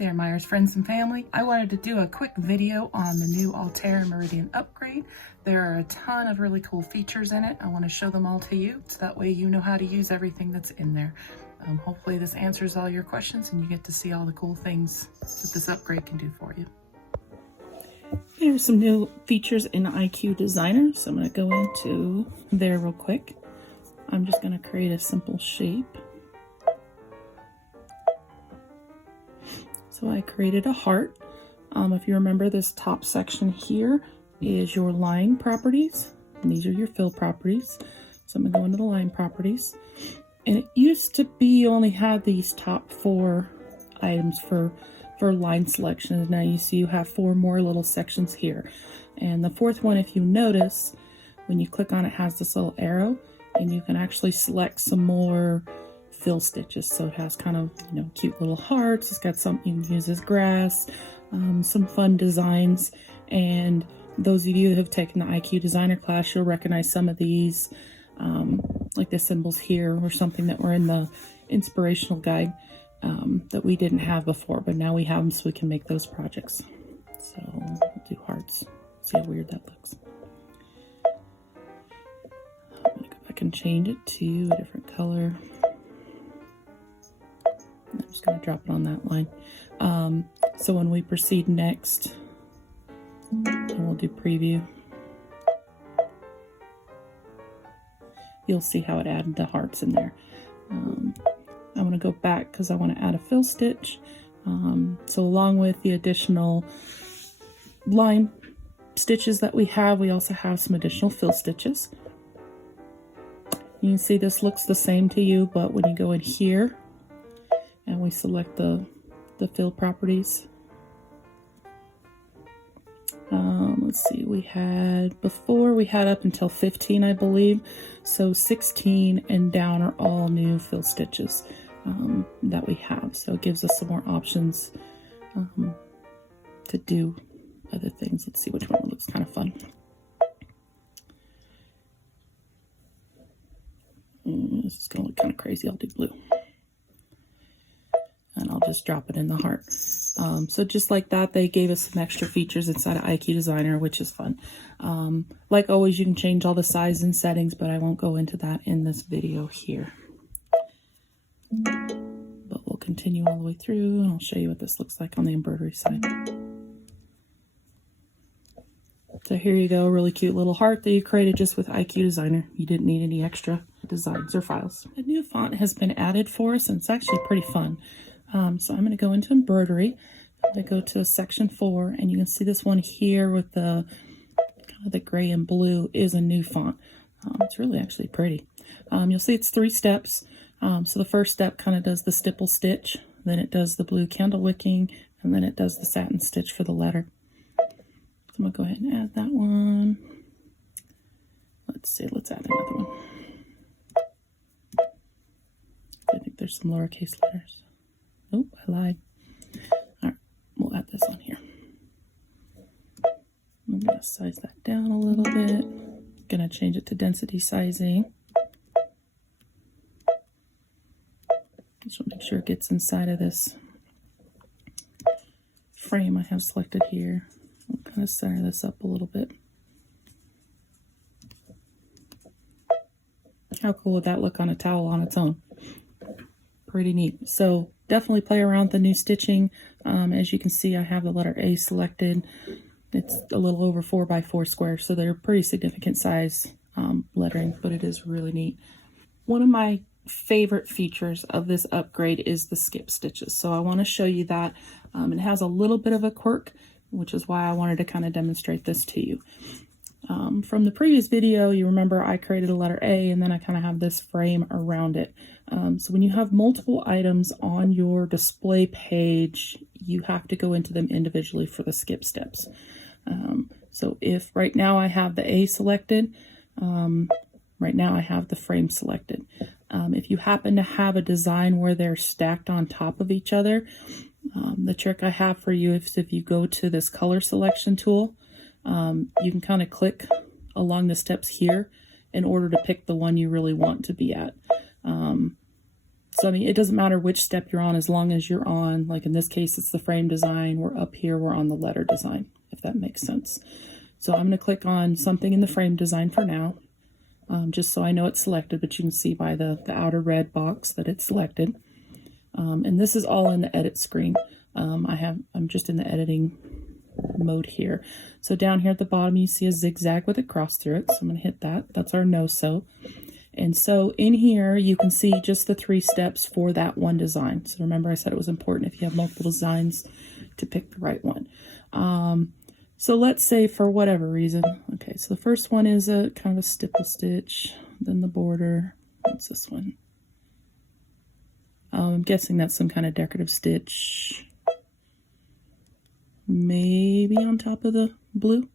there, Myers friends and family. I wanted to do a quick video on the new Altair and Meridian upgrade. There are a ton of really cool features in it. I want to show them all to you, so that way you know how to use everything that's in there. Hopefully this answers all your questions and you get to see all the cool things that this upgrade can do for you. Here's some new features in IQ Designer. So I'm going to go into there real quick. I'm just going to create a simple shape. So I created a heart. If you remember, this top section here is your line properties, and these are your fill properties. So I'm going to go into the line properties. And it used to be you only had these top 4 items for line selections. Now you see you have 4 more little sections here. And the 4th one, if you notice, when you click on it, has this little arrow, and you can actually select some more fill stitches. So it has kind of, cute little hearts. It's got something you can use as grass, some fun designs. And those of you who have taken the IQ Designer class, you'll recognize some of these, like the symbols here, or something that were in the inspirational guide that we didn't have before, but now we have them so we can make those projects. So we'll do hearts. See how weird that looks. I'm going to go back and change it to a different color. I'm just going to drop it on that line. So when we proceed next, and we'll do preview, you'll see how it added the hearts in there. I'm going to go back because I want to add a fill stitch. So along with the additional line stitches that we have, we also have some additional fill stitches. You can see this looks the same to you, but when you go in here and we select the fill properties, let's see, we had up until 15, I believe. So 16 and down are all new fill stitches that we have. So it gives us some more options to do other things. Let's see which one looks kind of fun. This is going to look kind of crazy. I'll do blue. And I'll just drop it in the heart. So just like that, they gave us some extra features inside of IQ Designer, which is fun. Like always, you can change all the size and settings, but I won't go into that in this video here. But we'll continue all the way through, and I'll show you what this looks like on the embroidery side. So here you go, a really cute little heart that you created just with IQ Designer. You didn't need any extra designs or files. A new font has been added for us, and it's actually pretty fun. So I'm going to go into embroidery. I'm going to go to section 4, and you can see this one here with the kind of the gray and blue is a new font. It's really actually pretty. You'll see it's 3 steps. So the first step kind of does the stipple stitch, then it does the blue candle wicking, and then it does the satin stitch for the letter. So I'm going to go ahead and add that one. Let's see, let's add another one. I think there's some lowercase letters. Oh, I lied. All right, we'll add this on here. I'm going to size that down a little bit. Going to change it to density sizing. Just want to make sure it gets inside of this frame I have selected here. I'll kind of center this up a little bit. How cool would that look on a towel on its own? Pretty neat. So definitely play around with the new stitching. As you can see, I have the letter A selected. It's a little over 4 by 4 squares, so they're pretty significant size lettering, but it is really neat. One of my favorite features of this upgrade is the skip stitches. So I want to show you that. It has a little bit of a quirk, which is why I wanted to kind of demonstrate this to you. From the previous video, you remember I created a letter A, and then I kind of have this frame around it. So when you have multiple items on your display page, you have to go into them individually for the skip steps. So if right now I have the A selected, right now I have the frame selected. If you happen to have a design where they're stacked on top of each other, the trick I have for you is if you go to this color selection tool, you can kind of click along the steps here in order to pick the one you really want to be at. So, I mean, it doesn't matter which step you're on as long as you're on, like in this case, it's the frame design. We're up here, we're on the letter design, if that makes sense. So I'm going to click on something in the frame design for now, just so I know it's selected, but you can see by the outer red box that it's selected. And this is all in the edit screen. I'm just in the editing mode here. So down here at the bottom, you see a zigzag with a cross through it. So I'm going to hit that. That's our no-sew. And so in here, you can see just the 3 steps for that one design. So remember, I said it was important if you have multiple designs to pick the right one. So let's say for whatever reason, okay, so the first one is a kind of a stipple stitch, then the border. What's this one? I'm guessing that's some kind of decorative stitch. Maybe on top of the blue.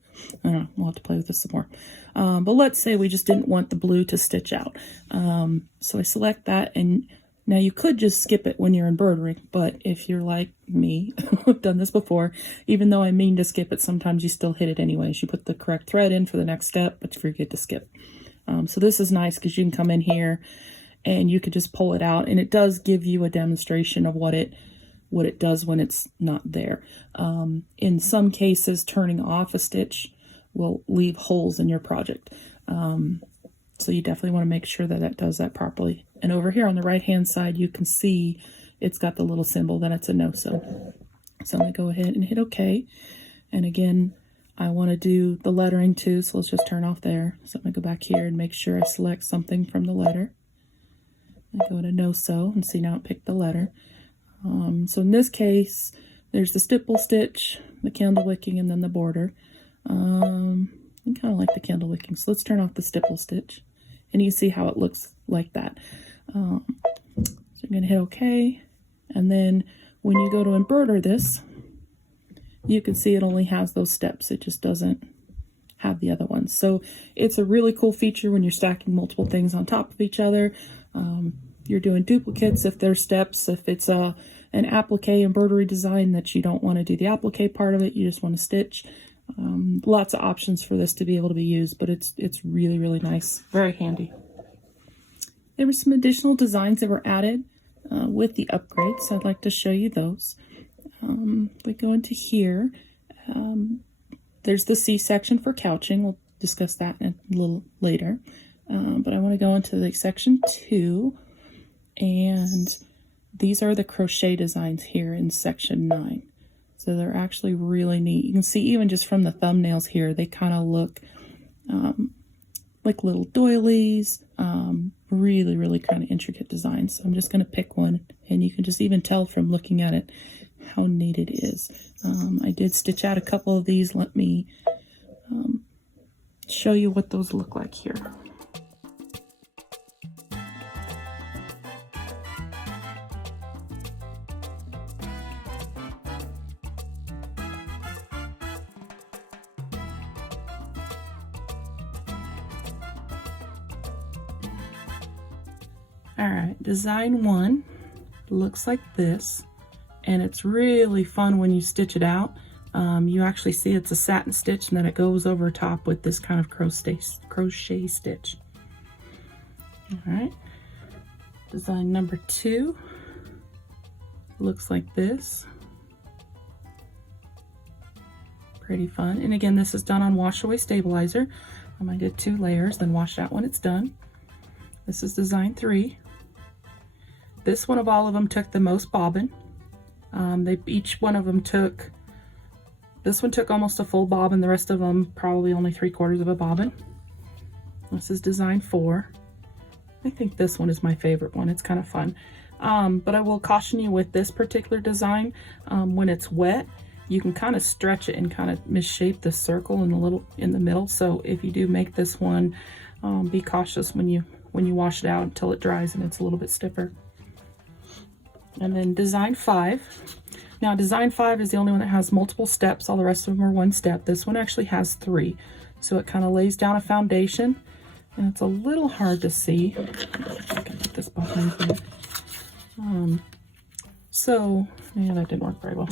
I don't know, we'll have to play with this some more. But let's say we just didn't want the blue to stitch out. So I select that, and now you could just skip it when you're embroidering, but if you're like me, I've done this before, even though I mean to skip it, sometimes you still hit it anyways. You put the correct thread in for the next step, but you forget to skip. So this is nice because you can come in here and you could just pull it out, and it does give you a demonstration of what it does when it's not there. In some cases, turning off a stitch will leave holes in your project. So you definitely want to make sure that it does that properly. And over here on the right hand side, you can see it's got the little symbol that it's a no-sew. So I'm going to go ahead and hit OK. And again, I want to do the lettering too, so let's just turn off there. So I'm going to go back here and make sure I select something from the letter. I go to no-sew and see now it picked the letter. So in this case, there's the stipple stitch, the candle wicking, and then the border. I kind of like the candle wicking, so let's turn off the stipple stitch, and you see how it looks like that. So I'm going to hit OK, and then when you go to embroider this, you can see it only has those steps. It just doesn't have the other ones. So it's a really cool feature when you're stacking multiple things on top of each other. You're doing duplicates if there's steps. If it's an applique embroidery design that you don't want to do the applique part of it, you just want to stitch. Lots of options for this to be able to be used, but it's really, really nice. Very handy. There were some additional designs that were added with the upgrades. I'd like to show you those. We go into here. There's the C section for couching. We'll discuss that a little later. But I want to go into the section 2, and these are the crochet designs here in section 9. So they're actually really neat. You can see even just from the thumbnails here, they kind of look like little doilies, really, really kind of intricate designs. So I'm just going to pick one, and you can just even tell from looking at it how neat it is. I did stitch out a couple of these. Let me show you what those look like here. All right, design 1 looks like this, and it's really fun when you stitch it out. You actually see it's a satin stitch, and then it goes over top with this kind of crochet stitch. All right, design number 2 looks like this. Pretty fun. And again, this is done on wash away stabilizer. I did 2 layers, then wash out when it's done. This is design 3. This one of all of them took the most bobbin. Each one of them took, this one took almost a full bobbin, the rest of them probably only 3/4 of a bobbin. This is design 4. I think this one is my favorite one. It's kind of fun. But I will caution you with this particular design, when it's wet, you can kind of stretch it and kind of misshape the circle in the middle. So if you do make this one, be cautious when you wash it out until it dries and it's a little bit stiffer. And then design 5. Now design 5 is the only one that has multiple steps. All the rest of them are 1 step. This one actually has 3. So it kind of lays down a foundation, and it's a little hard to see. I can put this behind here. So, yeah, that didn't work very well.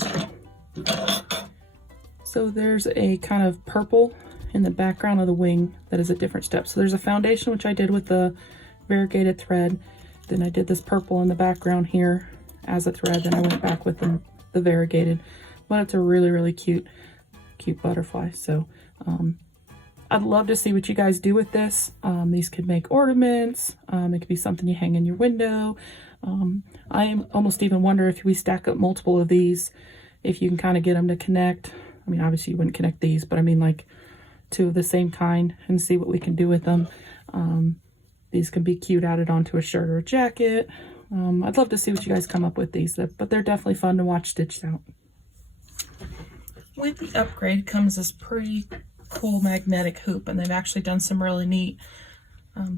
So there's a kind of purple in the background of the wing that is a different step. So there's a foundation, which I did with the variegated thread. Then I did this purple in the background here as a thread. Then I went back with the variegated. But it's a really, really cute butterfly. So I'd love to see what you guys do with this. These could make ornaments. It could be something you hang in your window. I almost even wonder if we stack up multiple of these, if you can kind of get them to connect. I mean, obviously you wouldn't connect these, but I mean like two of the same kind, and see what we can do with them. These can be cute added onto a shirt or a jacket. I'd love to see what you guys come up with these, but they're definitely fun to watch stitched out. With the upgrade comes this pretty cool magnetic hoop, and they've actually done some really neat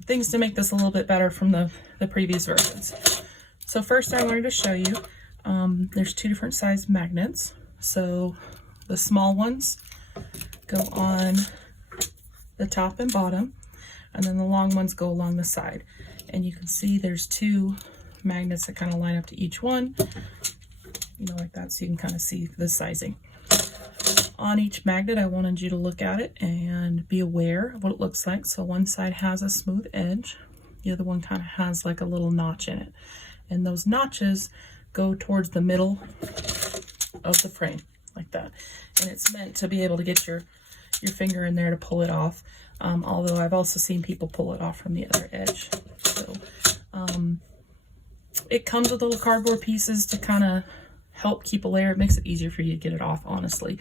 things to make this a little bit better from the previous versions. So first I wanted to show you, there's two different size magnets. So the small ones go on the top and bottom, and then the long ones go along the side. And you can see there's two magnets that kind of line up to each one, you know, like that, so you can kind of see the sizing. On each magnet, I wanted you to look at it and be aware of what it looks like. So one side has a smooth edge, the other one kind of has like a little notch in it. And those notches go towards the middle of the frame, like that. And it's meant to be able to get your finger in there to pull it off. Although I've also seen people pull it off from the other edge. So it comes with little cardboard pieces to kind of help keep a layer. It makes it easier for you to get it off, honestly.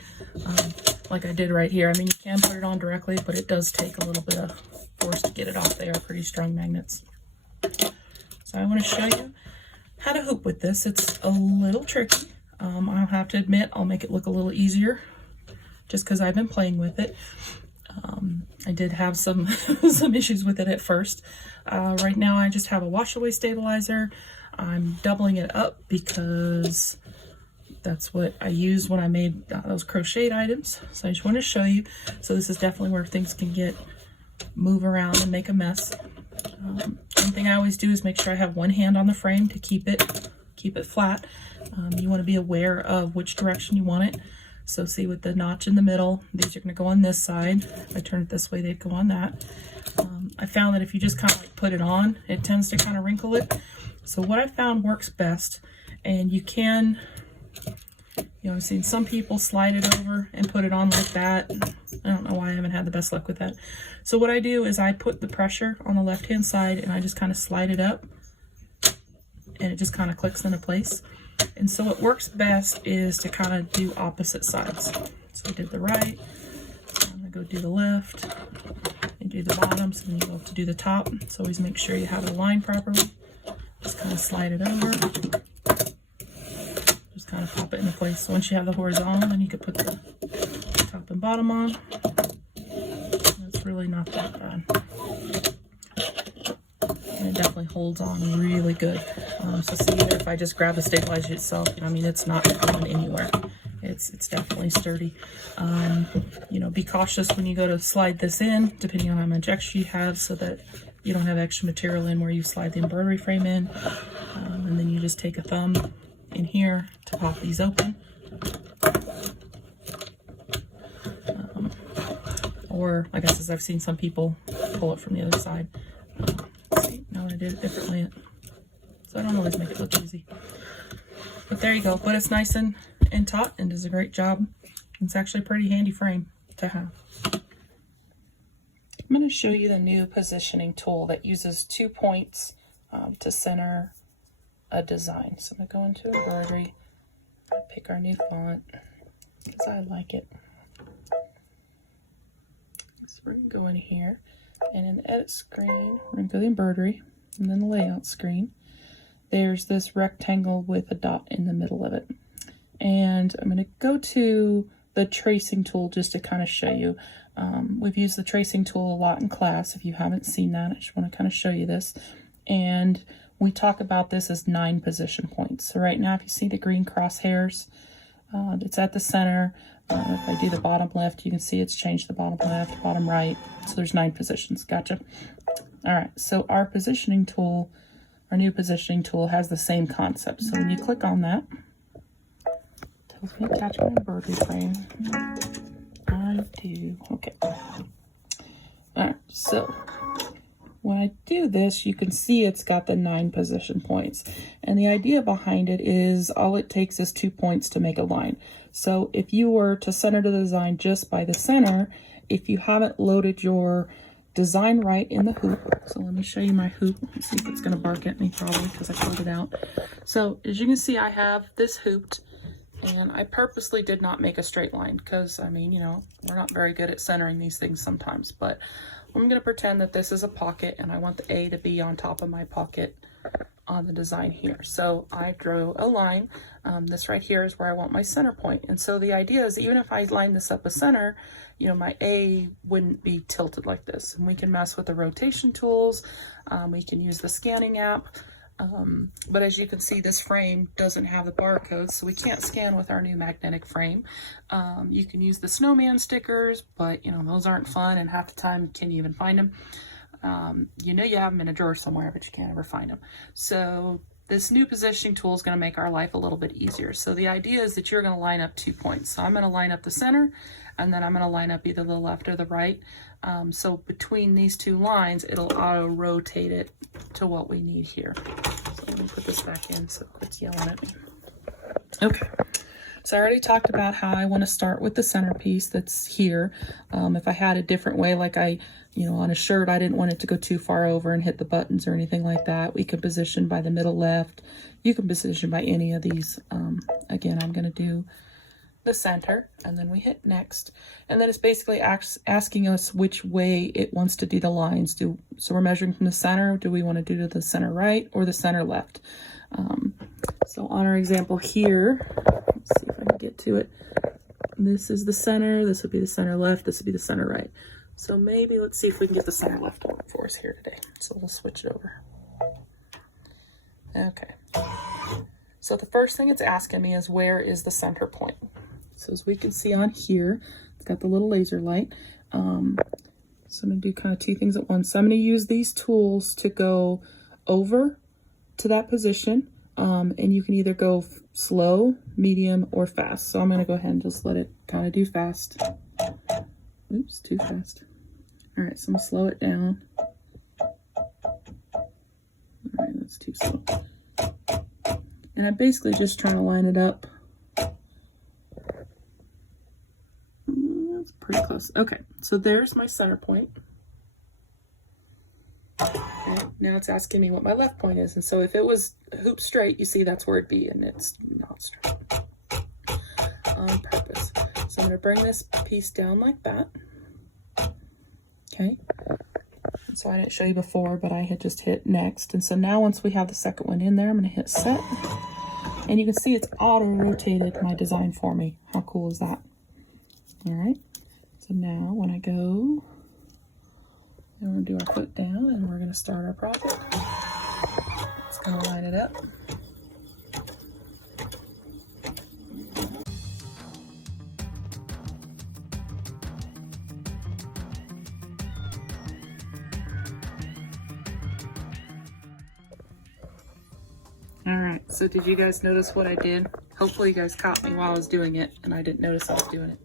Like I did right here. I mean, you can put it on directly, but it does take a little bit of force to get it off. They are pretty strong magnets. So I want to show you how to hoop with this. It's a little tricky. I'll have to admit, I'll make it look a little easier just because I've been playing with it. I did have some some issues with it at first. Right now I just have a wash away stabilizer. I'm doubling it up because that's what I used when I made those crocheted items. So I just want to show you. So this is definitely where things can move around and make a mess. One thing I always do is make sure I have one hand on the frame to keep it flat. You want to be aware of which direction you want it. So see, with the notch in the middle, these are going to go on this side. If I turn it this way, they'd go on that. I found that if you just kind of like put it on, it tends to kind of wrinkle it. So what I found works best, and you can, you know, I've seen some people slide it over and put it on like that. I don't know why I haven't had the best luck with that. So what I do is I put the pressure on the left-hand side and I just kind of slide it up, and it just kind of clicks into place. And so what works best is to kind of do opposite sides. So I did the right, so I'm going to go do the left, and do the bottom, so then you go to do the top. So always make sure you have it aligned properly. Just kind of slide it over. Just kind of pop it into place. So once you have the horizontal, then you can put the top and bottom on. It's really not that bad. And it definitely holds on really good. So see, even if I just grab the stabilizer itself, I mean, it's not going anywhere. It's definitely sturdy. You know, be cautious when you go to slide this in, depending on how much extra you have, so that you don't have extra material in where you slide the embroidery frame in. And then you just take a thumb in here to pop these open. Or, like I said, I've seen some people pull it from the other side. See, now I did it differently. So I don't always make it look easy. But there you go. But it's nice and taut and does a great job. It's actually a pretty handy frame to have. I'm going to show you the new positioning tool that uses 2 points to center a design. So I'm going to go into embroidery, pick our new font because I like it. So we're going to go in here, and in the edit screen, we're going to go to the embroidery, and then the layout screen. There's this rectangle with a dot in the middle of it. And I'm going to go to the tracing tool just to kind of show you. We've used the tracing tool a lot in class. If you haven't seen that, I just want to kind of show you this. And we talk about this as 9 position points. So right now, if you see the green crosshairs, it's at the center. If I do the bottom left, you can see it's changed the bottom left, bottom right. So there's 9 positions. Gotcha. All right. So our positioning tool, our new positioning tool, has the same concept. So when you click on that, it tells me attach my embroidery frame. I do. Okay. All right. So when I do this, you can see it's got the 9 position points. And the idea behind it is all it takes is 2 points to make a line. So if you were to center the design just by the center, if you haven't loaded your design right in the hoop, so let me show you my hoop. Let's see if it's gonna bark at me, probably because I pulled it out. So as you can see, I have this hooped, and I purposely did not make a straight line because, I mean, you know, we're not very good at centering these things sometimes, but I'm going to pretend that this is a pocket and I want the A to be on top of my pocket on the design here. So I drew a line. This right here is where I want my center point. And so the idea is that even if I line this up a center, you know, my A wouldn't be tilted like this. And we can mess with the rotation tools. We can use the scanning app. But as you can see, this frame doesn't have the barcode, so we can't scan with our new magnetic frame. You can use the snowman stickers, but you know, those aren't fun, and half the time, can you even find them? You know you have them in a drawer somewhere, but you can't ever find them. So this new positioning tool is going to make our life a little bit easier. So the idea is that you're going to line up 2 points. So I'm going to line up the center, and then I'm going to line up either the left or the right. So between these 2 lines, it'll auto rotate it to what we need here. So let me put this back in so it quits yelling at me. Okay. So I already talked about how I want to start with the centerpiece that's here. If I had a different way, like you know, on a shirt, I didn't want it to go too far over and hit the buttons or anything like that. We could position by the middle left. You can position by any of these. Again, I'm going to do the center, and then we hit next. And then it's basically asking us which way it wants to do the lines. So we're measuring from the center. Do we want to do to the center right or the center left? So on our example here, let's see if I can get to it. This is the center. This would be the center left. This would be the center right. So maybe let's see if we can get the center left to work for us here today. So we'll switch it over. Okay. So the first thing it's asking me is, where is the center point? So as we can see on here, it's got the little laser light. So I'm going to do kind of 2 things at once. So I'm going to use these tools to go over to that position. And you can either go slow, medium, or fast. So I'm going to go ahead and just let it kind of do fast. Oops, too fast. All right, so I'm going to slow it down. All right, that's too slow. And I'm basically just trying to line it up. That's pretty close. Okay, so there's my center point. Okay, now it's asking me what my left point is. And so if it was hoop straight, you see that's where it'd be, and it's not straight on purpose. So I'm going to bring this piece down like that. Okay. So I didn't show you before, but I had just hit next. And so now once we have the second one in there, I'm going to hit set. And you can see it's auto-rotated my design for me. How cool is that? All right. So now when I go, we're going to do our foot down, and we're going to start our project. It's going to line it up. All right, so did you guys notice what I did? Hopefully you guys caught me while I was doing it, and I didn't notice I was doing it.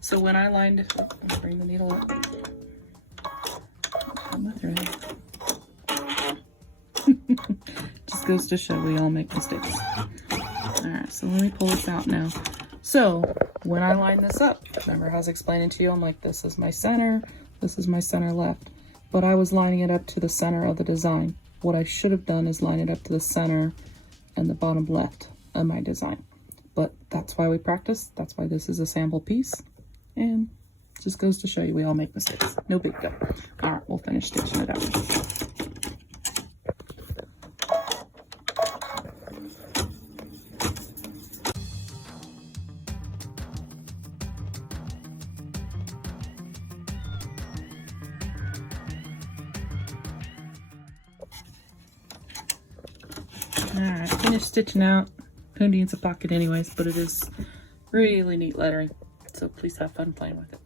So when I lined it, I'm gonna bring the needle up. Just goes to show we all make mistakes. All right, so let me pull this out now. So when I line this up, remember I was explaining to you, I'm like, this is my center, this is my center left, but I was lining it up to the center of the design. What I should have done is line it up to the center and the bottom left of my design. But that's why we practice. That's why this is a sample piece. And just goes to show you we all make mistakes. No big deal. All right, we'll finish stitching it up. Alright, finished stitching out. Who needs a pocket anyways, but it is really neat lettering. So please have fun playing with it.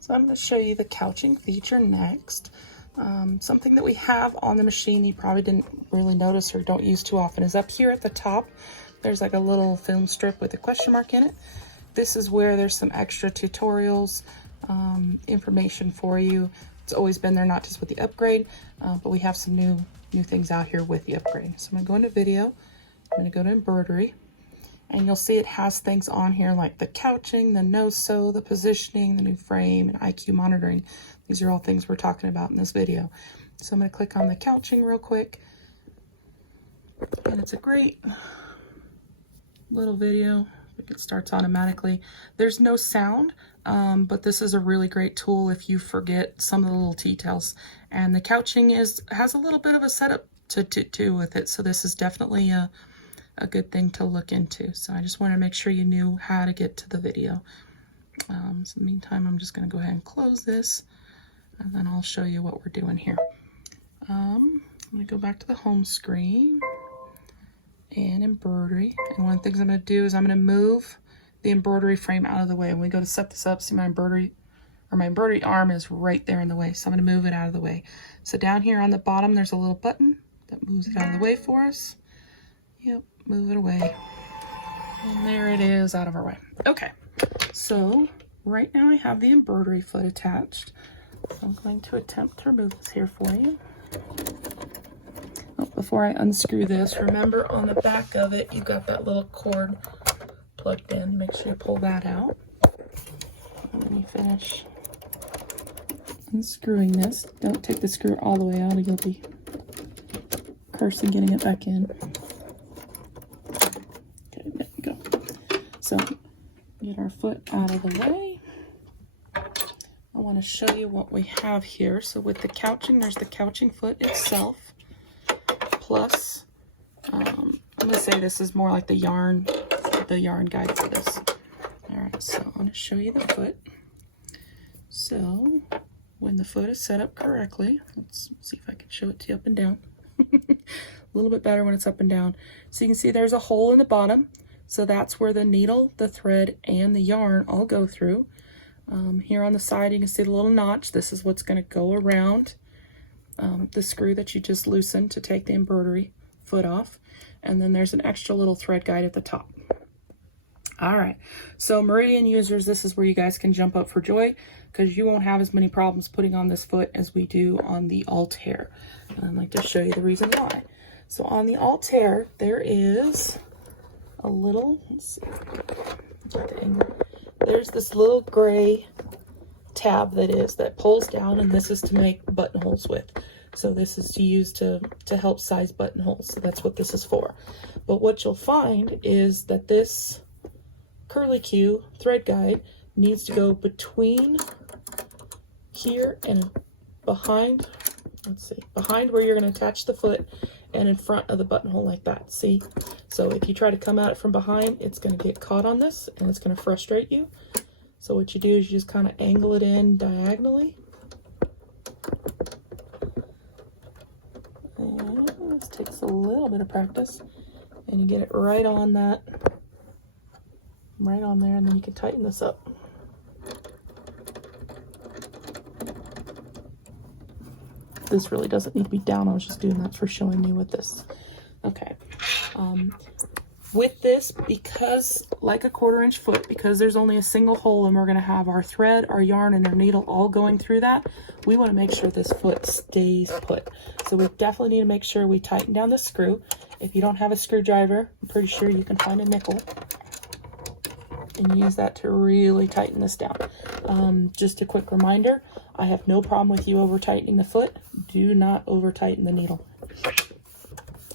So I'm going to show you the couching feature next. Something that we have on the machine you probably didn't really notice or don't use too often is up here at the top. There's like a little film strip with a question mark in it. This is where there's some extra tutorials, information for you. It's always been there, not just with the upgrade, but we have some new things out here with the upgrade. So I'm gonna go into video, I'm gonna go to embroidery, and you'll see it has things on here like the couching, the no-sew, the positioning, the new frame, and IQ monitoring. These are all things we're talking about in this video. So I'm gonna click on the couching real quick, and it's a great little video. I think it starts automatically. There's no sound, but this is a really great tool if you forget some of the little details. And the couching has a little bit of a setup to with it, so this is definitely a good thing to look into. So I just wanted to make sure you knew how to get to the video. So in the meantime, I'm just going to go ahead and close this, and then I'll show you what we're doing here. I'm going to go back to the home screen and embroidery, and one of the things I'm going to do is I'm going to move the embroidery frame out of the way. When we go to set this up, see my embroidery arm is right there in the way, so I'm going to move it out of the way. So down here on the bottom there's a little button that moves it out of the way for us. Yep, move it away, and there it is out of our way. Okay, so right now I have the embroidery foot attached, so I'm going to attempt to remove this here for you. Before I unscrew this, remember on the back of it, you've got that little cord plugged in. Make sure you pull that out. And when you finish unscrewing this, don't take the screw all the way out or you'll be cursing getting it back in. Okay, there we go. So, get our foot out of the way. I want to show you what we have here. So with the couching, there's the couching foot itself. Plus, I'm going to say this is more like the yarn guide for this. Alright, so I'm going to show you the foot. So, when the foot is set up correctly, let's see if I can show it to you up and down. A little bit better when it's up and down. So you can see there's a hole in the bottom. So that's where the needle, the thread, and the yarn all go through. Here on the side, you can see the little notch. This is what's going to go around the screw that you just loosened to take the embroidery foot off, and then there's an extra little thread guide at the top. All right, so Meridian users, this is where you guys can jump up for joy, because you won't have as many problems putting on this foot as we do on the Altair. And I'd like to show you the reason why. So on the Altair, there is a little, let's see, there's this little gray tab that pulls down, and this is to make buttonholes with. So this is to use to help size buttonholes. So that's what this is for. But what you'll find is that this curly Q thread guide needs to go between here and behind, let's see, behind where you're going to attach the foot and in front of the buttonhole like that. See? So if you try to come at it from behind, it's going to get caught on this and it's going to frustrate you. So what you do is you just kind of angle it in diagonally. And this takes a little bit of practice. And you get it right on that, right on there, and then you can tighten this up. This really doesn't need to be down. I was just doing that for showing you with this. Okay. With this, because like a 1/4 inch foot, because there's only a single hole and we're going to have our thread, our yarn, and our needle all going through that, we want to make sure this foot stays put. So we definitely need to make sure we tighten down the screw. If you don't have a screwdriver, I'm pretty sure you can find a nickel and use that to really tighten this down. Just a quick reminder, I have no problem with you over tightening the foot. Do not over tighten the needle.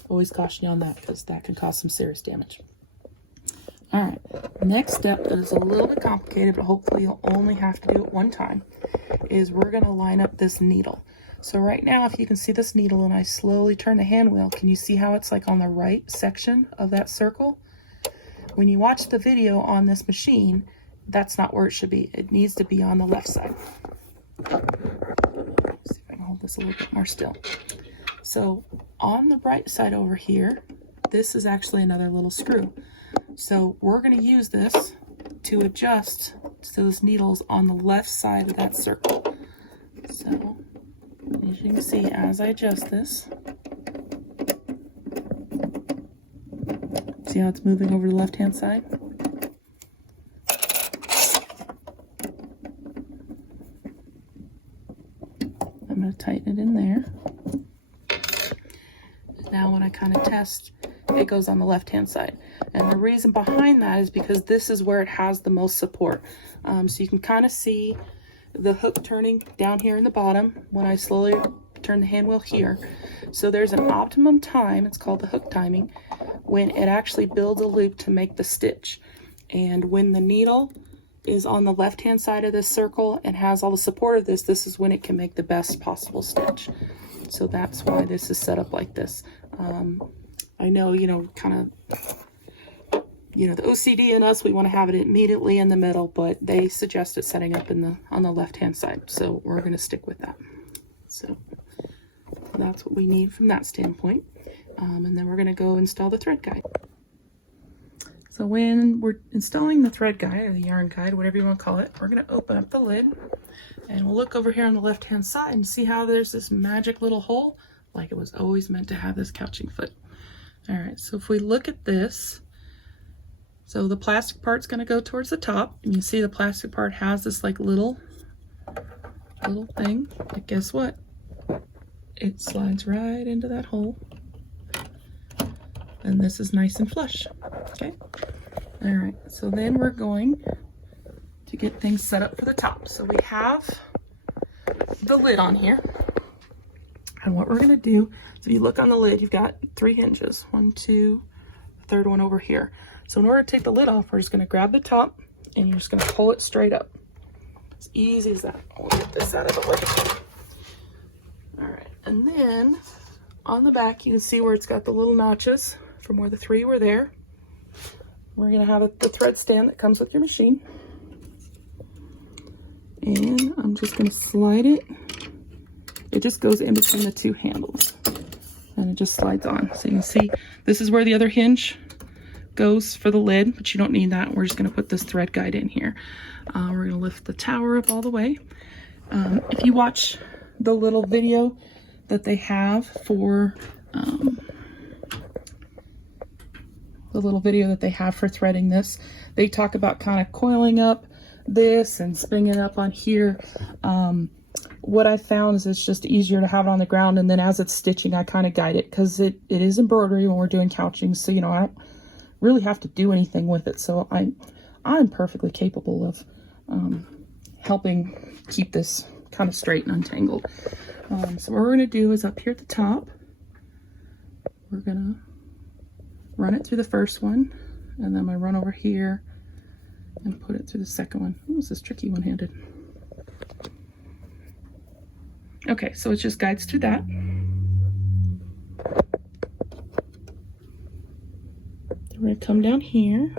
Always caution you on that, because that can cause some serious damage. All right, next step that is a little bit complicated, but hopefully you'll only have to do it one time, is we're going to line up this needle. So right now, if you can see this needle and I slowly turn the hand wheel, can you see how it's like on the right section of that circle? When you watch the video on this machine, that's not where it should be. It needs to be on the left side. Let's see if I can hold this a little bit more still. So on the right side over here, this is actually another little screw. So we're going to use this to adjust to those needles on the left side of that circle. So as you can see, as I adjust this, see how it's moving over to the left hand side? I'm going to tighten it in there. Now when I kind of test, it goes on the left-hand side. And the reason behind that is because this is where it has the most support. So you can kind of see the hook turning down here in the bottom when I slowly turn the hand wheel here. So there's an optimum time, it's called the hook timing, when it actually builds a loop to make the stitch. And when the needle is on the left-hand side of this circle and has all the support of this, this is when it can make the best possible stitch. So that's why this is set up like this. I know, kind of, the OCD in us, we want to have it immediately in the middle, but they suggest it setting up on the left-hand side. So we're going to stick with that. So that's what we need from that standpoint. And then we're going to go install the thread guide. So when we're installing the thread guide or the yarn guide, whatever you want to call it, we're going to open up the lid and we'll look over here on the left-hand side and see how there's this magic little hole, like it was always meant to have this couching foot. All right, so if we look at this, so the plastic part's going to go towards the top, and you see the plastic part has this like little thing, but guess what? It slides right into that hole. And this is nice and flush. Okay. All right. So then we're going to get things set up for the top. So we have the lid on here. And what we're going to do, so if you look on the lid, you've got 3 hinges. 1, 2, the third one over here. So in order to take the lid off, we're just going to grab the top and you're just going to pull it straight up. As easy as that. We'll get this out of the way. All right. And then on the back, you can see where it's got the little notches from where the 3 were there. We're going to have the thread stand that comes with your machine. And I'm just going to slide it. It just goes in between the 2 handles. And it just slides on. So you can see this is where the other hinge goes for the lid, but you don't need that. We're just going to put this thread guide in here. We're going to lift the tower up all the way. If you watch the little video that they have for threading this, they talk about kind of coiling up this and springing it up on here. What I found is it's just easier to have it on the ground, and then as it's stitching I kind of guide it because it is embroidery when we're doing couching, so I don't really have to do anything with it. So I'm perfectly capable of helping keep this kind of straight and untangled. So what we're going to do is up here at the top, we're going to run it through the first one, and then I'm going to run over here and put it through the second one. Oh, this is tricky one-handed. Okay, so it just guides through that. We're going to come down here,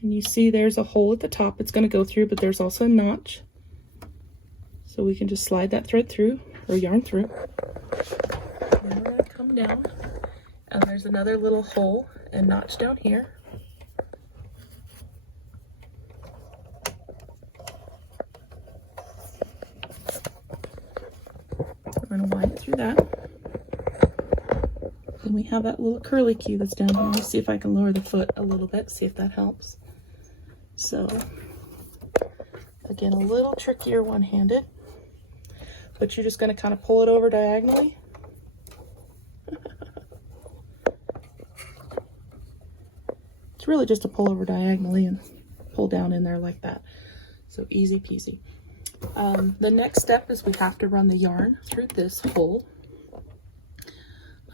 and you see there's a hole at the top it's going to go through, but there's also a notch. So we can just slide that thread through, or yarn through. And we're going to come down, and there's another little hole and notch down here. We're going to wind it through that. And we have that little curly key that's down here. Let me see if I can lower the foot a little bit, see if that helps. So, again, a little trickier one-handed, but you're just going to kind of pull it over diagonally. It's really just a pull over diagonally and pull down in there like that. So easy peasy. The next step is we have to run the yarn through this hole.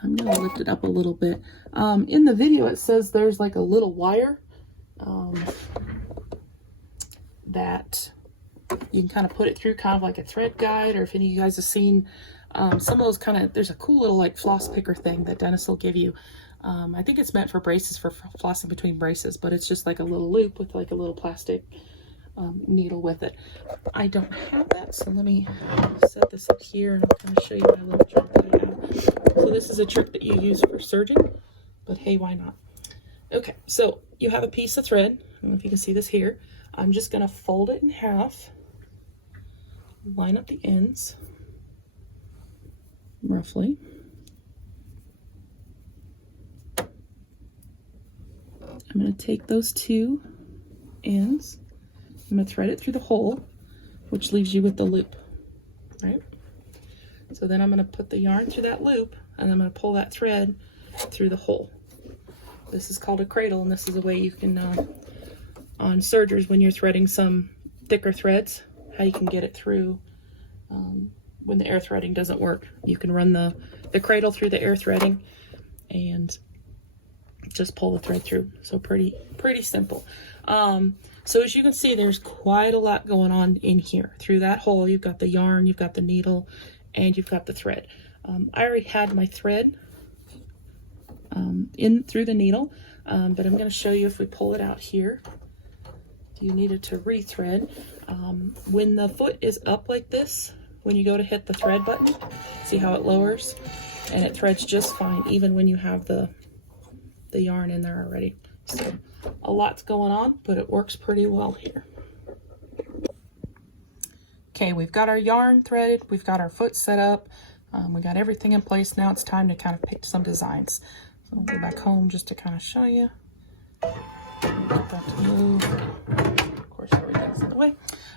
I'm going to lift it up a little bit. In the video it says there's like a little wire that you can kind of put it through, kind of like a thread guide, or if any of you guys have seen some of those kind of, there's a cool little like floss picker thing that Dennis will give you. I think it's meant for braces, for flossing between braces, but it's just like a little loop with like a little plastic needle with it. I don't have that, so let me set this up here and I'll kind of show you my little trick that I have. So this is a trick that you use for serging, but hey, why not? Okay, so you have a piece of thread. I don't know if you can see this here. I'm just going to fold it in half, line up the ends roughly. I'm going to take those 2 ends, I'm going to thread it through the hole, which leaves you with the loop, right? So then I'm going to put the yarn through that loop, and I'm going to pull that thread through the hole. This is called a cradle, and this is a way you can, on sergers, when you're threading some thicker threads, how you can get it through when the air threading doesn't work. You can run the cradle through the air threading and just pull the thread through. So pretty simple. So as you can see, there's quite a lot going on in here. Through that hole, you've got the yarn, you've got the needle, and you've got the thread. I already had my thread in through the needle, but I'm going to show you if we pull it out here. If you needed to rethread, when the foot is up like this, when you go to hit the thread button, see how it lowers, and it threads just fine even when you have the yarn in there already. So a lot's going on, but it works pretty well here. Okay, we've got our yarn threaded, we've got our foot set up, we got everything in place. Now it's time to kind of pick some designs. So I'll go back home just to kind of show you. Get that to move. Of course, everything's in the way.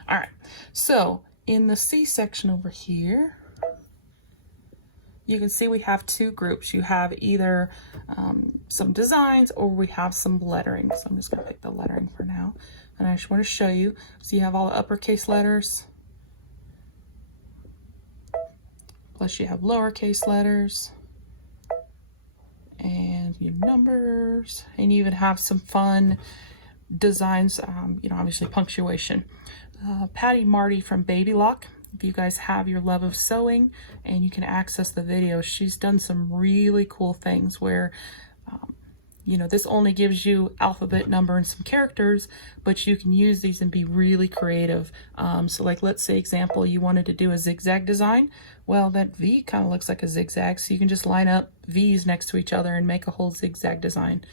All right, so in the C section over here, you can see we have two groups. You have either some designs or we have some lettering. So I'm just gonna pick the lettering for now. And I just want to show you. So you have all the uppercase letters, plus you have lowercase letters, and your numbers, and you even have some fun designs, you know, obviously punctuation. Patty Marty from Baby Lock, if you guys have your love of sewing and you can access the video, she's done some really cool things where you know, this only gives you alphabet, number, and some characters, but you can use these and be really creative. So like, let's say example, you wanted to do a zigzag design. Well, that V kind of looks like a zigzag, so you can just line up V's next to each other and make a whole zigzag design.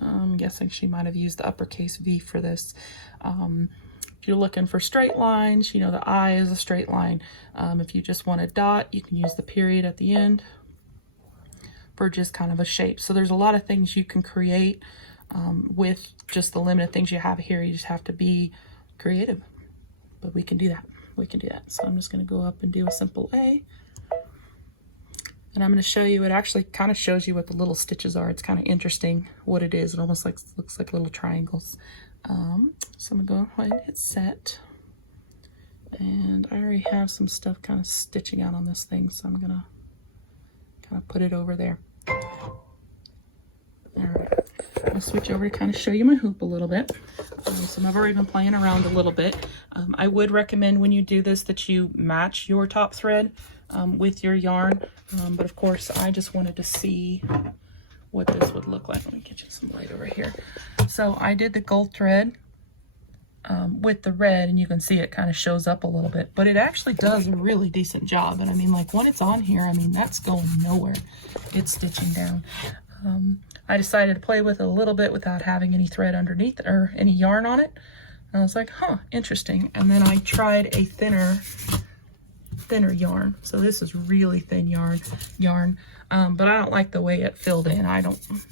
I'm guessing she might have used the uppercase V for this. If you're looking for straight lines, you know, the I is a straight line. If you just want a dot, you can use the period at the end for just kind of a shape. So there's a lot of things you can create with just the limited things you have here. You just have to be creative, but we can do that. We can do that. So I'm just going to go up and do a simple A. And I'm going to show you, it actually kind of shows you what the little stitches are. It's kind of interesting what it is. It almost looks like little triangles. So I'm going to go ahead and hit set. And I already have some stuff kind of stitching out on this thing, so I'm going to kind of put it over there. All right, I'll switch over to kind of show you my hoop a little bit. So I've already been playing around a little bit. I would recommend when you do this that you match your top thread with your yarn, but of course I just wanted to see what this would look like. Let me get you some light over here. So I did the gold thread with the red, and you can see it kind of shows up a little bit, but it actually does a really decent job. And I mean, like when it's on here, I mean, that's going nowhere. It's stitching down. I decided to play with it a little bit without having any thread underneath or any yarn on it. And I was like, huh, interesting. And then I tried a thinner yarn. So this is really thin yarn, but I don't like the way it filled in.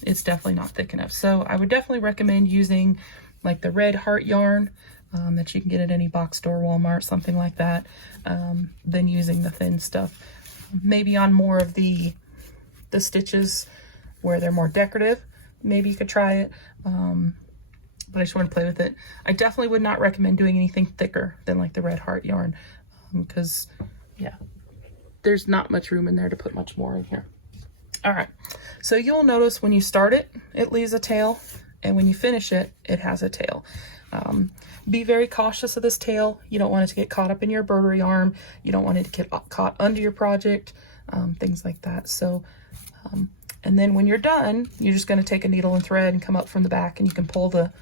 It's definitely not thick enough. So I would definitely recommend using like the red heart yarn that you can get at any box store, Walmart, something like that, than using the thin stuff. Maybe on more of the stitches where they're more decorative, maybe you could try it, but I just want to play with it. I definitely would not recommend doing anything thicker than like the red heart yarn, because yeah, there's not much room in there to put much more in here. All right, so you'll notice when you start it, it leaves a tail, and when you finish it, it has a tail. Be very cautious of this tail. You don't want it to get caught up in your embroidery arm. You don't want it to get caught under your project, things like that. So, and then when you're done, you're just going to take a needle and thread and come up from the back, and you can pull the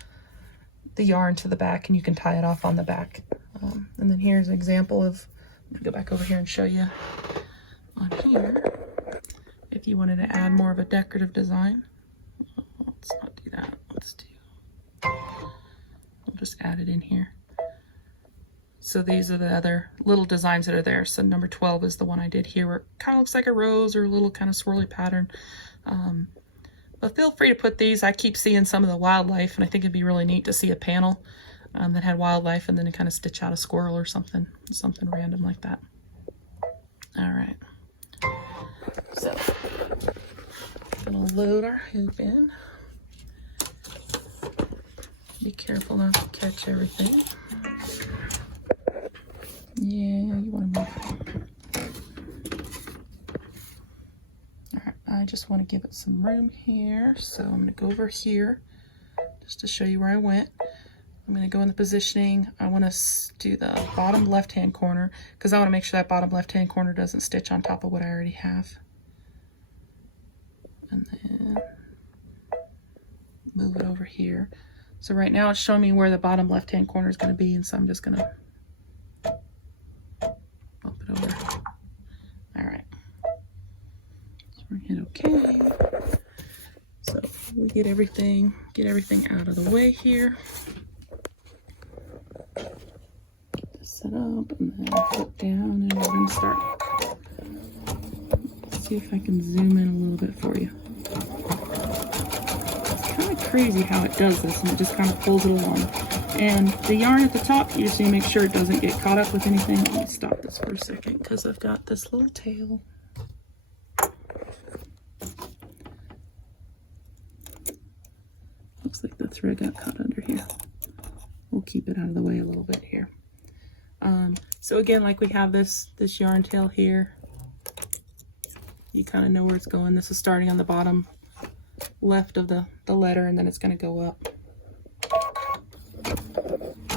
yarn to the back, and you can tie it off on the back. And then here's an example of, let me go back over here and show you on here. If you wanted to add more of a decorative design, let's not do that. We'll just add it in here. So these are the other little designs that are there. So number 12 is the one I did here, where it kind of looks like a rose or a little kind of swirly pattern. But feel free to put these. I keep seeing some of the wildlife, and I think it'd be really neat to see a panel that had wildlife, and then kind of stitch out a squirrel or something random like that. All right. So I'm gonna load our hoop in. Be careful not to catch everything. Yeah, you want to move. All right, I just want to give it some room here, so I'm going to go over here just to show you where I went. I'm going to go in the positioning. I want to do the bottom left-hand corner because I want to make sure that bottom left-hand corner doesn't stitch on top of what I already have. And then move it over here. So right now it's showing me where the bottom left-hand corner is going to be, and so I'm just going to bump it over. All right. So we're going to hit OK. So we get everything out of the way here. Set up and then put down, and we're going to start. Let's see if I can zoom in a little bit for you. Kind of crazy how it does this, and it just kind of pulls it along. And the yarn at the top, you just need to make sure it doesn't get caught up with anything. Let me stop this for a second because I've got this little tail. Looks like the thread got caught under here. We'll keep it out of the way a little bit here. So again, like we have this yarn tail here. You kind of know where it's going. This is starting on the bottom left of the letter, and then it's going to go up.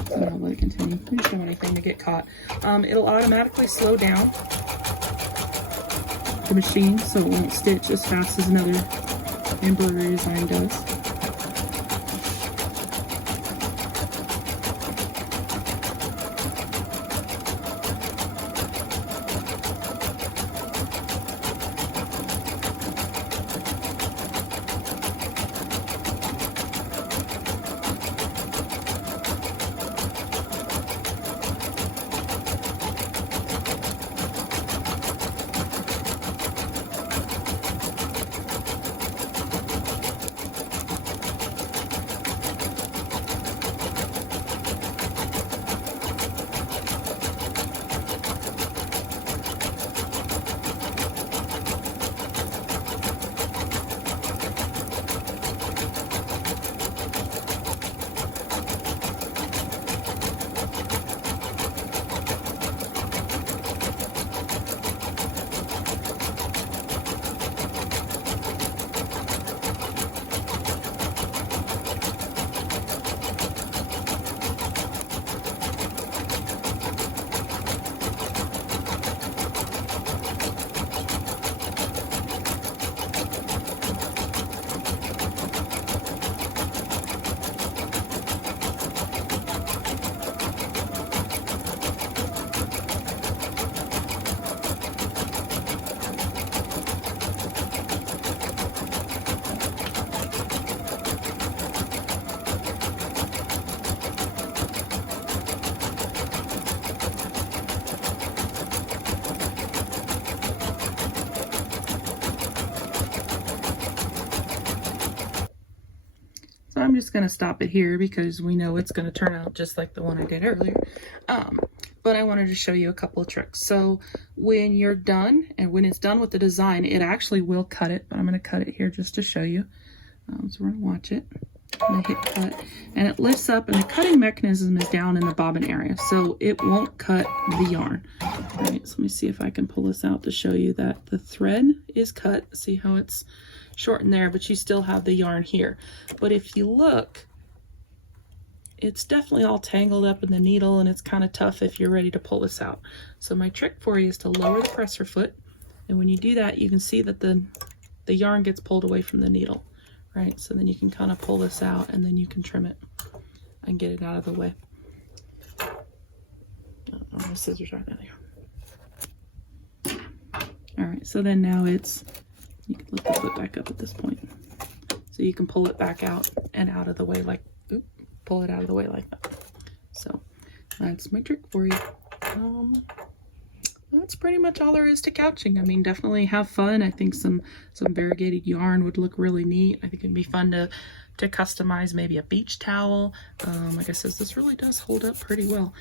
So I'll let it continue. I don't want anything to get caught. It'll automatically slow down the machine, so it won't stitch as fast as another embroidery design does. So I'm just going to stop it here because we know it's going to turn out just like the one I did earlier. But I wanted to show you a couple of tricks. So when you're done, and when it's done with the design, it actually will cut it, but I'm going to cut it here just to show you. So we're going to watch it. I'm going to hit cut, and it lifts up, and the cutting mechanism is down in the bobbin area, so it won't cut the yarn. All right, so let me see if I can pull this out to show you that the thread is cut. See how it's shortened there, but you still have the yarn here. But if you look, it's definitely all tangled up in the needle, and it's kind of tough if you're ready to pull this out. So my trick for you is to lower the presser foot, and when you do that, you can see that the yarn gets pulled away from the needle, right? So then you can kind of pull this out, and then you can trim it and get it out of the way. Oh, my scissors aren't there. All right, so then now it's, you can lift the foot back up at this point. So you can pull it back out and out of the way like, pull it out of the way like that. So that's my trick for you. That's pretty much all there is to couching. I mean, definitely have fun. I think some variegated yarn would look really neat. I think it'd be fun to customize maybe a beach towel. Like I said, this really does hold up pretty well.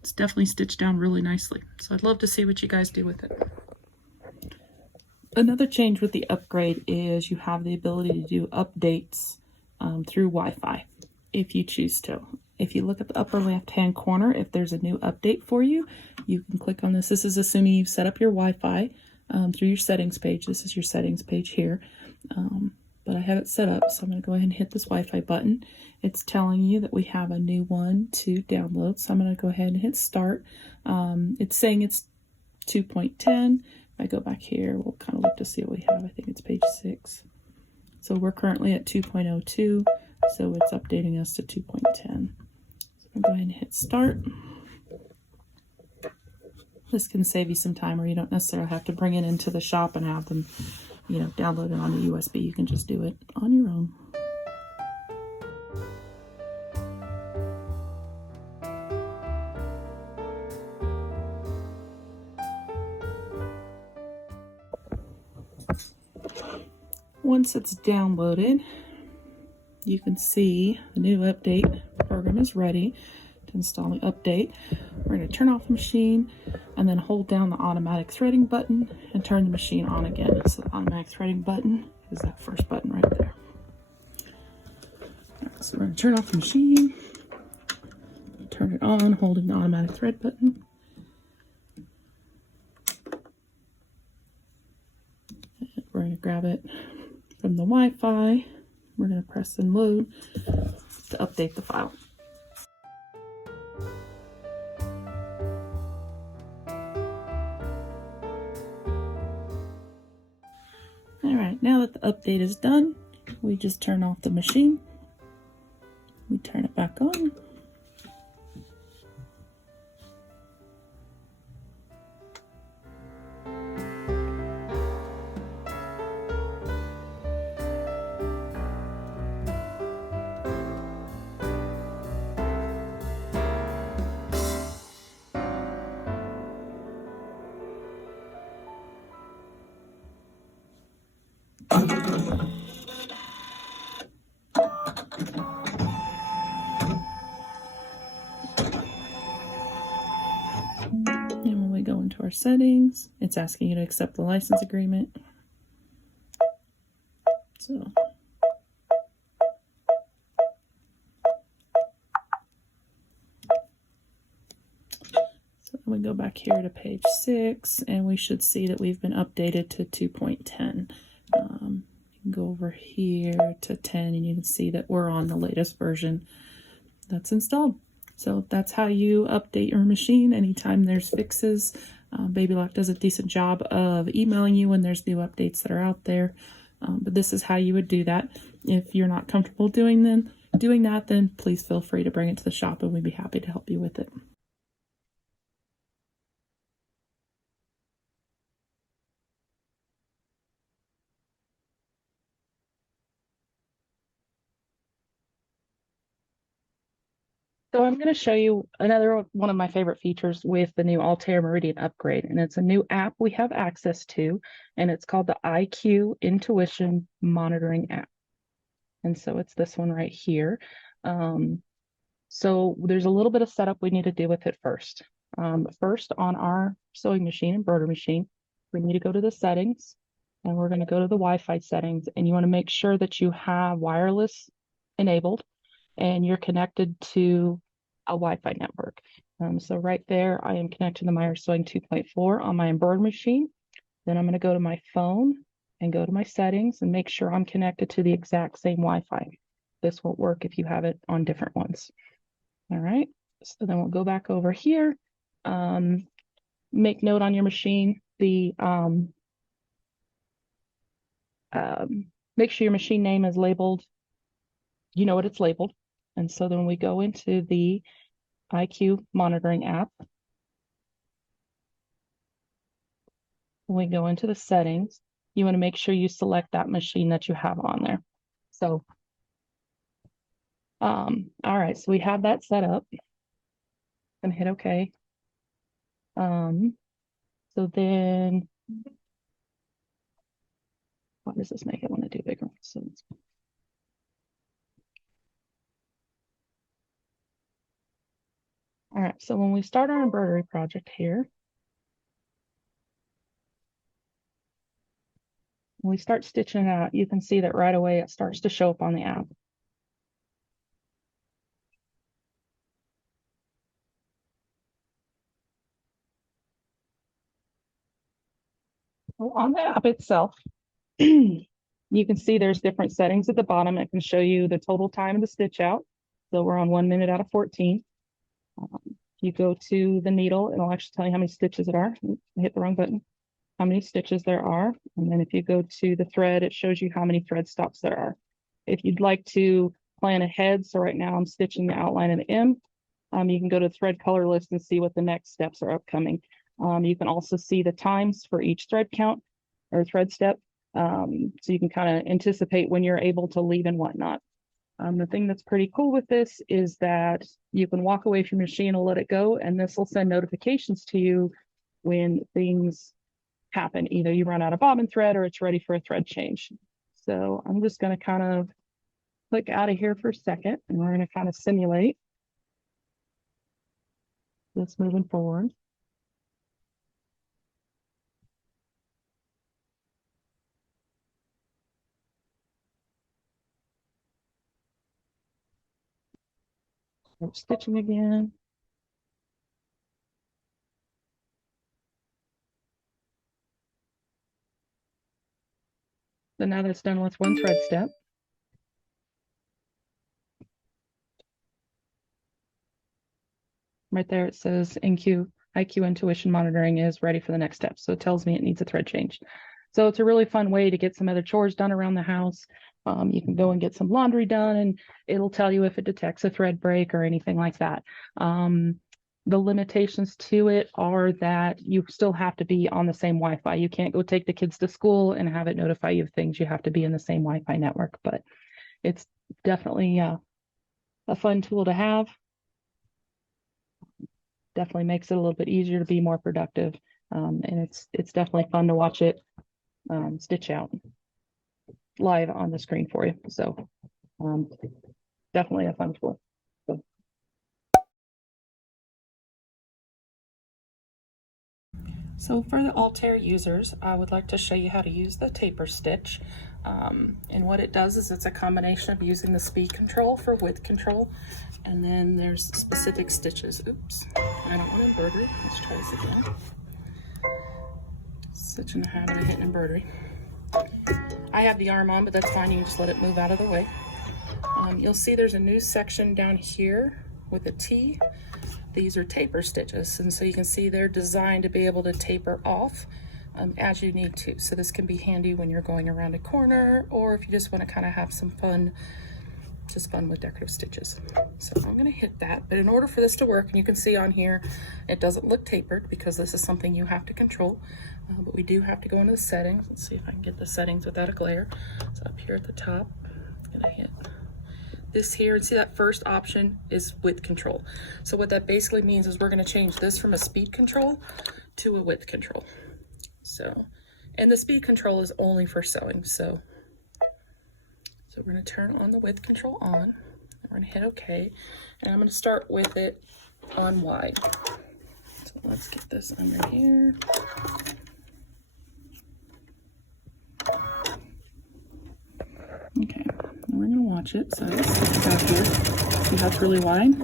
It's definitely stitched down really nicely. So I'd love to see what you guys do with it. Another change with the upgrade is you have the ability to do updates through Wi-Fi if you choose to. If you look at the upper left-hand corner, if there's a new update for you, you can click on this. This is assuming you've set up your Wi-Fi through your settings page. This is your settings page here. But I have it set up, so I'm going to go ahead and hit this Wi-Fi button. It's telling you that we have a new one to download, so I'm going to go ahead and hit start. It's saying it's 2.10. If I go back here, we'll kind of look to see what we have. I think it's page 6. So we're currently at 2.02, so it's updating us to 2.10. So I'm going to go ahead and hit start. This can save you some time, or you don't necessarily have to bring it into the shop and have them, you know, download it on the USB. You can just do it on your own. Once it's downloaded, you can see the new update program is ready to install the update. We're going to turn off the machine and then hold down the automatic threading button and turn the machine on again. So the automatic threading button is that first button right there. Right, so we're going to turn off the machine, turn it on, holding the automatic thread button. And we're going to grab it from the Wi-Fi. We're going to press and load to update the file. Alright, now that the update is done, we just turn off the machine. We turn it back on. And when we go into our settings, it's asking you to accept the license agreement. So we go back here to page 6, and we should see that we've been updated to 2.10. You can go over here to 10, and you can see that we're on the latest version that's installed. So that's how you update your machine anytime there's fixes. Babylock does a decent job of emailing you when there's new updates that are out there. But this is how you would do that. If you're not comfortable doing that, then please feel free to bring it to the shop, and we'd be happy to help you with it. So I'm going to show you another one of my favorite features with the new Altair Meridian upgrade, and it's a new app we have access to, and it's called the IQ Intuition Monitoring app. And so it's this one right here. So there's a little bit of setup we need to do with it first. First, on our sewing machine, embroidery machine, we need to go to the settings, and we're going to go to the Wi-Fi settings, and you want to make sure that you have wireless enabled and you're connected to a Wi-Fi network. So right there, I am connected to the Meyer Sewing 2.4 on my embroidery machine. Then I'm going to go to my phone and go to my settings and make sure I'm connected to the exact same Wi-Fi. This won't work if you have it on different ones. All right, so then we'll go back over here. Make note on your machine, make sure your machine name is labeled, you know what it's labeled. And so then we go into the IQ monitoring app. When we go into the settings, you want to make sure you select that machine that you have on there. So, all right, so we have that set up. I'm gonna hit OK. So then, what does this make it want to do bigger? So all right, so when we start our embroidery project here, when we start stitching it out, you can see that right away it starts to show up on the app. So on the app itself, you can see there's different settings at the bottom. It can show you the total time of the stitch out. So we're on 1 minute out of 14. If you go to the needle, it'll actually tell you how many stitches there are. I hit the wrong button. How many stitches there are. And then if you go to the thread, it shows you how many thread stops there are. If you'd like to plan ahead, so right now I'm stitching the outline of the M, you can go to the thread color list and see what the next steps are upcoming. You can also see the times for each thread count or thread step. So you can kind of anticipate when you're able to leave and whatnot. The thing that's pretty cool with this is that you can walk away from your machine and let it go, and this will send notifications to you when things happen. Either you run out of bobbin thread or it's ready for a thread change. So I'm just going to kind of click out of here for a second, and we're going to kind of simulate this moving forward. I'm stitching again. So now that's done with one thread step. Right there it says IQ intuition monitoring is ready for the next step. So it tells me it needs a thread change. So it's a really fun way to get some other chores done around the house. You can go and get some laundry done, and it'll tell you if it detects a thread break or anything like that. The limitations to it are that you still have to be on the same Wi-Fi. You can't go take the kids to school and have it notify you of things. You have to be in the same Wi-Fi network, but it's definitely a fun tool to have. Definitely makes it a little bit easier to be more productive. And it's definitely fun to watch it stitch out live on the screen for you. So definitely a fun tool. So for the Altair users, I would like to show you how to use the taper stitch. And what it does is it's a combination of using the speed control for width control, and then there's specific stitches. Oops, I don't want embroidery. Let's try this again. Such in the habit of hitting embroidery. I have the arm on, but that's fine. You can just let it move out of the way. You'll see there's a new section down here with a T. These are taper stitches, and so you can see they're designed to be able to taper off as you need to. So this can be handy when you're going around a corner, or if you just want to kind of have some fun, just fun with decorative stitches. So I'm going to hit that, but in order for this to work, and you can see on here, it doesn't look tapered because this is something you have to control, but we do have to go into the settings. Let's see if I can get the settings without a glare. So up here at the top, I'm going to hit this here, and see that first option is width control. So what that basically means is we're going to change this from a speed control to a width control. So, and the speed control is only for sewing. So we're going to turn on the width control on, and we're going to hit OK, and I'm going to start with it on wide. So let's get this under here. Okay. We're going to watch it. So this is out here. See how it's really wide?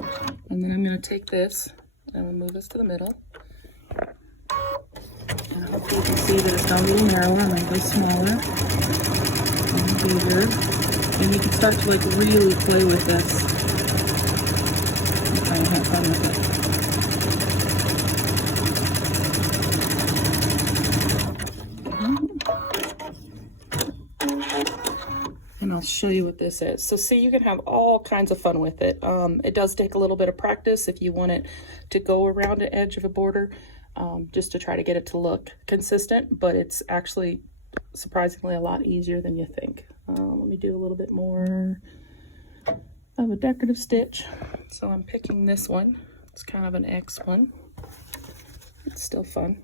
And then I'm going to take this and we'll move this to the middle. And hopefully you can see that it's got a little narrower. I'm going to go smaller and bigger. And you can start to like really play with this and try and have fun with it. And I'll show you what this is. So see, you can have all kinds of fun with it. It does take a little bit of practice if you want it to go around the edge of a border, just to try to get it to look consistent, but it's actually surprisingly a lot easier than you think. Let me do a little bit more of a decorative stitch. So I'm picking this one. It's kind of an X one. It's still fun.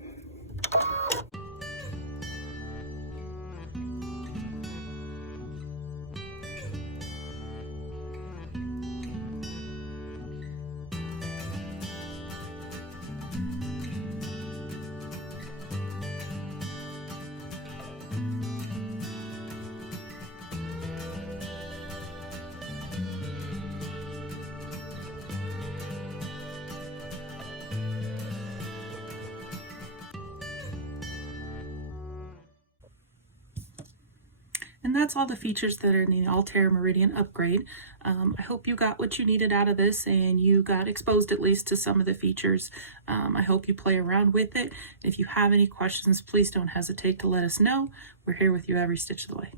And that's all the features that are in the Altair Meridian upgrade. I hope you got what you needed out of this and you got exposed at least to some of the features. I hope you play around with it. If you have any questions, please don't hesitate to let us know. We're here with you every stitch of the way.